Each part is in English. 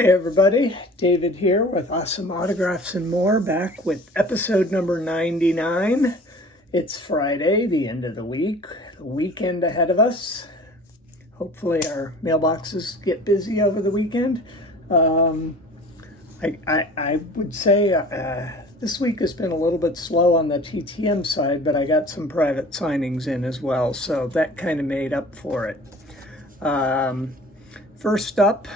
Hey everybody, David here with Awesome Autographs and More, back with episode number 99. It's Friday, the end of the week, the weekend ahead of us. Hopefully our mailboxes get busy over the weekend. I would say this week has been a little bit slow on the TTM side, but I got some private signings in as well, so that kind of made up for it. First up,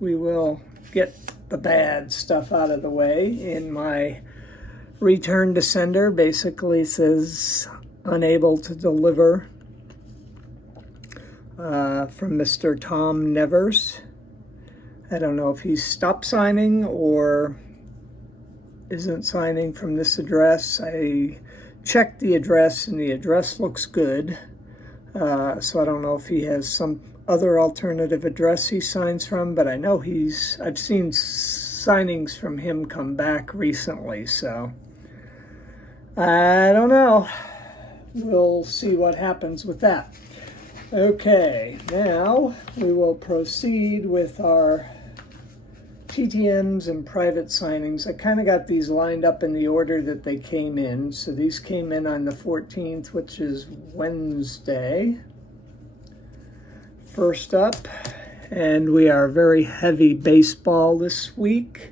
we will get the bad stuff out of the way. In my return to sender, basically says unable to deliver from Mr. Tom Nevers. I don't know if he's stopped signing or isn't signing from this address. I checked the address and the address looks good. So I don't know if he has some other alternative address he signs from, but I know I've seen signings from him come back recently, so I don't know. We'll see what happens with that. Okay, now we will proceed with our TTMs and private signings. I kind of got these lined up in the order that they came in. So these came in on the 14th, which is Wednesday. First up, and we are very heavy baseball this week.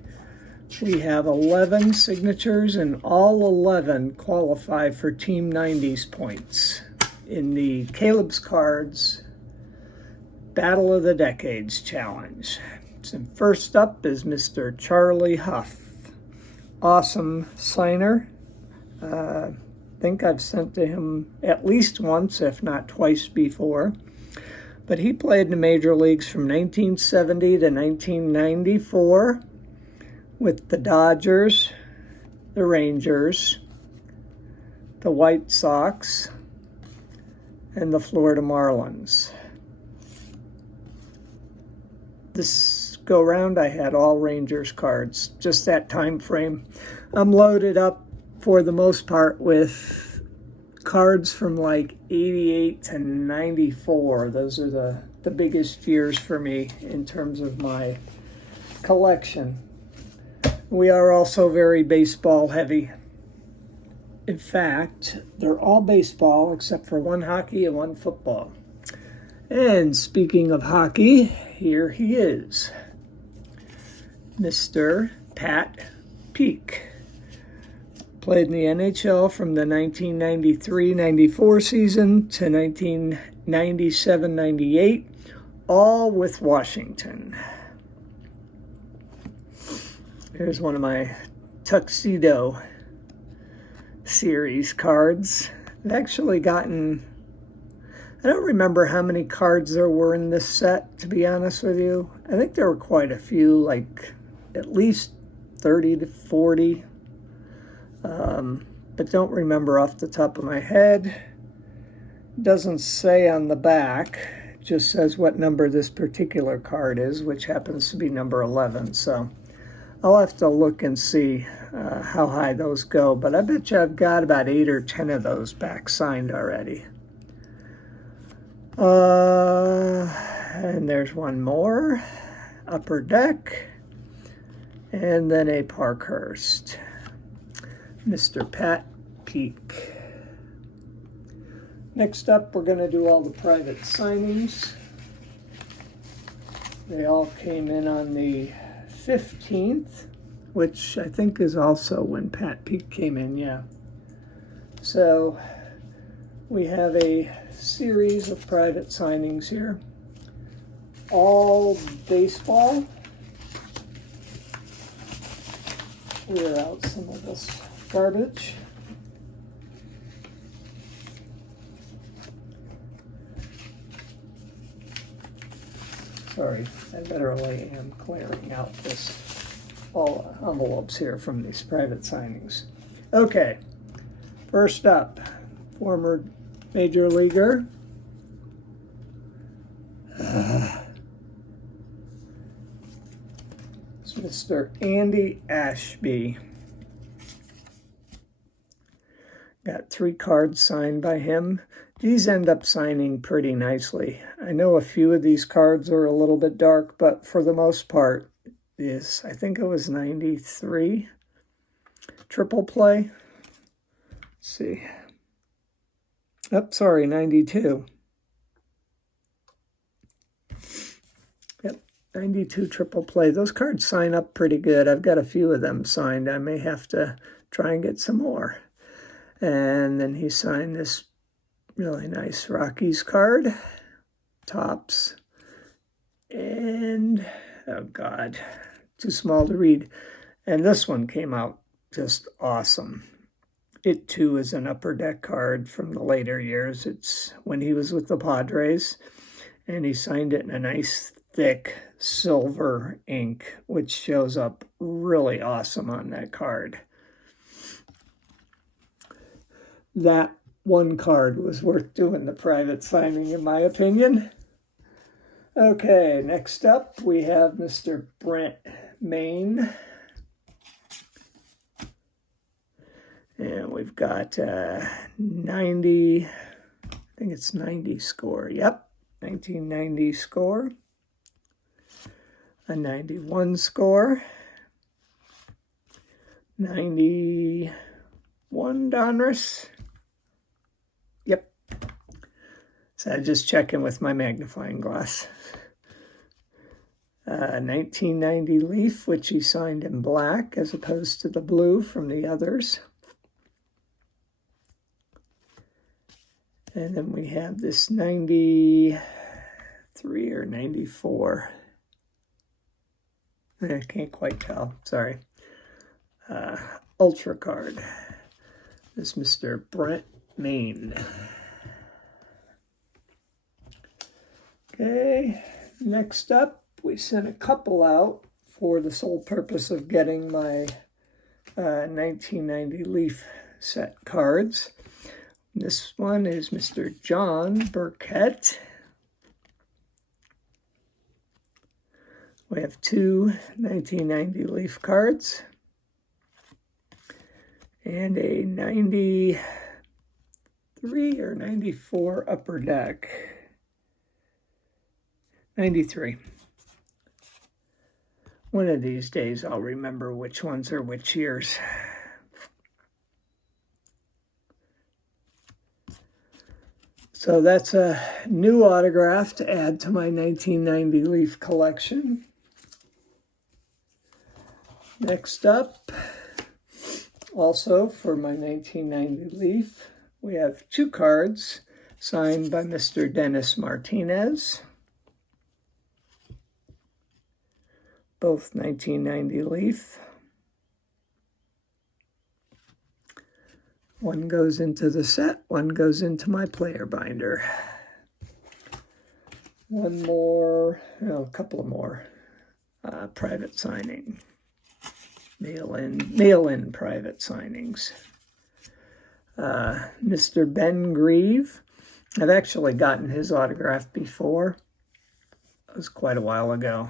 We have 11 signatures, and all 11 qualify for Team 90s points in the Caleb's Cards Battle of the Decades Challenge. So first up is Mr. Charlie Hough. Awesome signer. I think I've sent to him at least once, if not twice before. But he played in the major leagues from 1970 to 1994 with the Dodgers, the Rangers, the White Sox, and the Florida Marlins. This go round, I had all Rangers cards, just that time frame. I'm loaded up for the most part with cards from like 88 to 94. Those are the biggest years for me in terms of my collection. We are also very baseball heavy. In fact, they're all baseball except for one hockey and one football. And speaking of hockey, here he is, Mr. Peake. Played in the NHL from the 1993-94 season to 1997-98, all with Washington. Here's one of my Tuxedo series cards. I've actually gotten, I don't remember how many cards there were in this set, to be honest with you. I think there were quite a few, like at least 30 to 40. But don't remember off the top of my head. Doesn't say on the back, just says what number this particular card is, which happens to be number 11. So I'll have to look and see how high those go, but I bet you I've got about 8 or 10 of those back signed already. And there's one more, Upper Deck, and then a Parkhurst. Mr. Peake. Next up, we're going to do all the private signings. They all came in on the 15th, which I think is also when Peake came in, yeah. So we have a series of private signings here. All baseball. Clear out some of this garbage. Sorry, I literally am clearing out all envelopes here from these private signings. Okay, first up, former major leaguer. It's Mr. Andy Ashby. Got 3 cards signed by him. These end up signing pretty nicely. I know a few of these cards are a little bit dark, but for the most part, this, I think it was 93 triple play. Let's see. Oh, sorry, 92. Yep, 92 triple play. Those cards sign up pretty good. I've got a few of them signed. I may have to try and get some more. And then he signed this really nice Rockies card. Tops. And, oh God, too small to read. And this one came out just awesome. It too is an upper deck card from the later years. It's when he was with the Padres, and he signed it in a nice thick silver ink, which shows up really awesome on that card. That one card was worth doing the private signing, in my opinion. Okay, next up we have Mr. Brent Mayne. And we've got 90, I think it's 90 score. Yep, 1990 score. A 91 score. 91 Donruss. Yep. So I'm just checking with my magnifying glass. 1990 Leaf, which he signed in black as opposed to the blue from the others. And then we have this 93 or 94. I can't quite tell, sorry. Ultra card. This Mr. Brent Mayne. Okay, next up, we sent a couple out for the sole purpose of getting my 1990 Leaf set cards. This one is Mr. John Burkett. We have two 1990 Leaf cards and a 93 or 94 upper deck. 93. One of these days I'll remember which ones are which years. So that's a new autograph to add to my 1990 Leaf collection. Next up, also for my 1990 Leaf, we have two cards signed by Mr. Dennis Martinez. Both 1990 Leaf. One goes into the set, one goes into my player binder. One more, no, a couple of more private signing. Mail-in private signings. Mr. Ben Grieve. I've actually gotten his autograph before. It was quite a while ago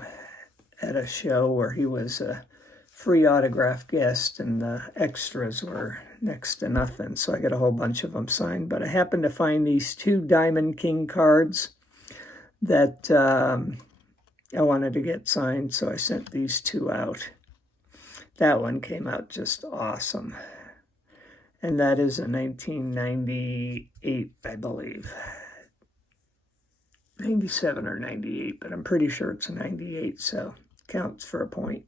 at a show where he was a free autograph guest and the extras were next to nothing. So I got a whole bunch of them signed. But I happened to find these two Diamond King cards that I wanted to get signed. So I sent these two out. That one came out just awesome. And that is a 1998, I believe. 97 or 98, but I'm pretty sure it's a 98, so counts for a point.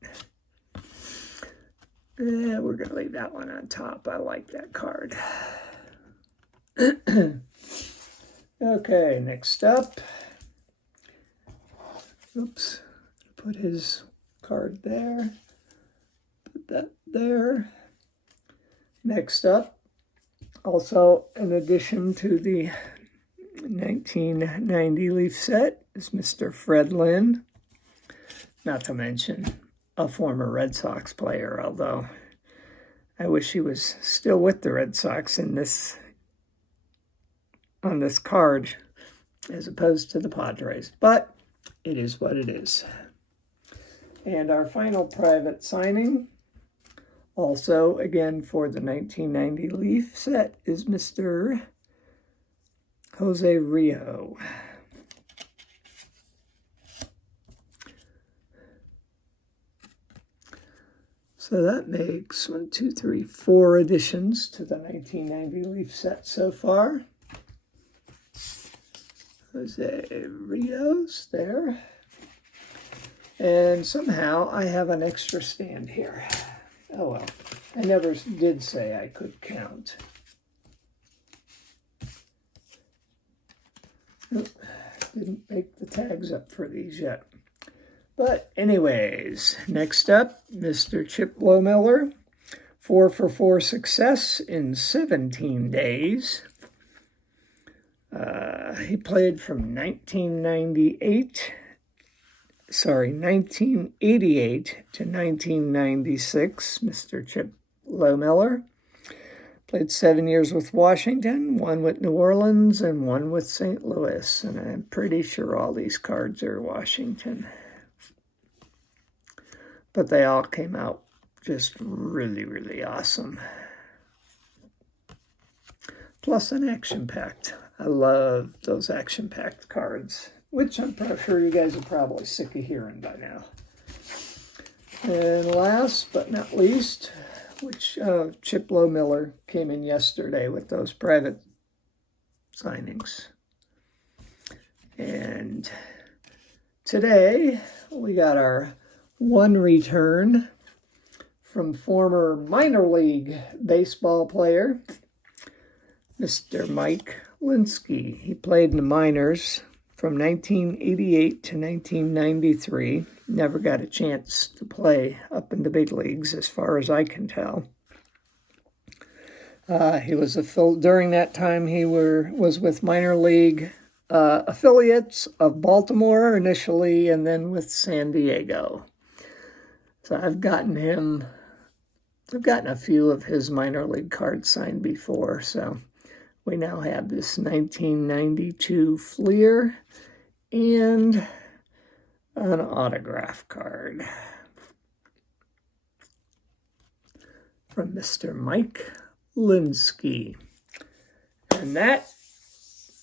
We're going to leave that one on top. I like that card. Okay, next up. Oops. Put his card there. Put that there. Next up, also in addition to the 1990 Leaf set, is Mr. Fred Lynn. Not to mention a former Red Sox player, although I wish he was still with the Red Sox on this card as opposed to the Padres. But it is what it is. And our final private signing, also again for the 1990 Leaf set, is Mr. Jose Rio. So that makes 1, 2, 3, 4 additions to the 1990 Leaf set so far. Jose Rios there. And somehow I have an extra stand here. Oh well, I never did say I could count. Didn't make the tags up for these yet. But anyways, next up, Mr. Chip Lohmiller, 4 for 4 success in 17 days. He played from 1988 to 1996, Mr. Chip Lohmiller. Played 7 years with Washington, 1 with New Orleans, and 1 with St. Louis. And I'm pretty sure all these cards are Washington. But they all came out just really, really awesome. Plus an action-packed. I love those action-packed cards, which I'm sure you guys are probably sick of hearing by now. And last but not least, which Chip Lohmiller came in yesterday with those private signings. And today we got our 1 return from former minor league baseball player, Mr. Mike Linskey. He played in the minors from 1988 to 1993. Never got a chance to play up in the big leagues, as far as I can tell. He was during that time he was with minor league affiliates of Baltimore initially, and then with San Diego. So I've gotten a few of his minor league cards signed before. So we now have this 1992 Fleer and an autograph card from Mr. Mike Linskey. And that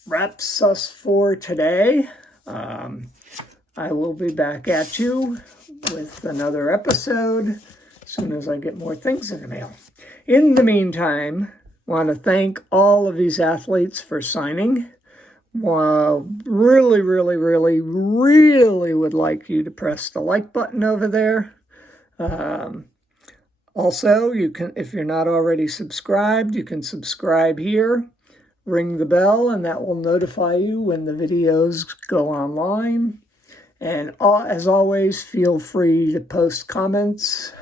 wraps us for today. I will be back at you with another episode as soon as I get more things in the mail. In the meantime, I want to thank all of these athletes for signing. Really, really, really, really would like you to press the like button over there. Also, you can, if you're not already subscribed, you can subscribe here. Ring the bell, and that will notify you when the videos go online. And as always, feel free to post comments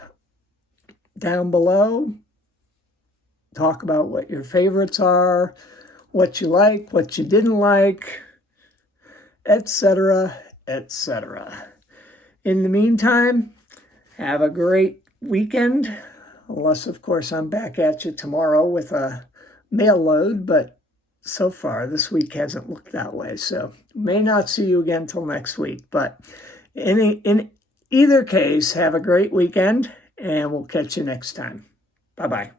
down below. Talk about what your favorites are, what you like, what you didn't like, etc., etc. In the meantime, have a great weekend. Unless, of course, I'm back at you tomorrow with a mail load, but so far this week hasn't looked that way. So may not see you again till next week. But in either case, have a great weekend, and we'll catch you next time. Bye-bye.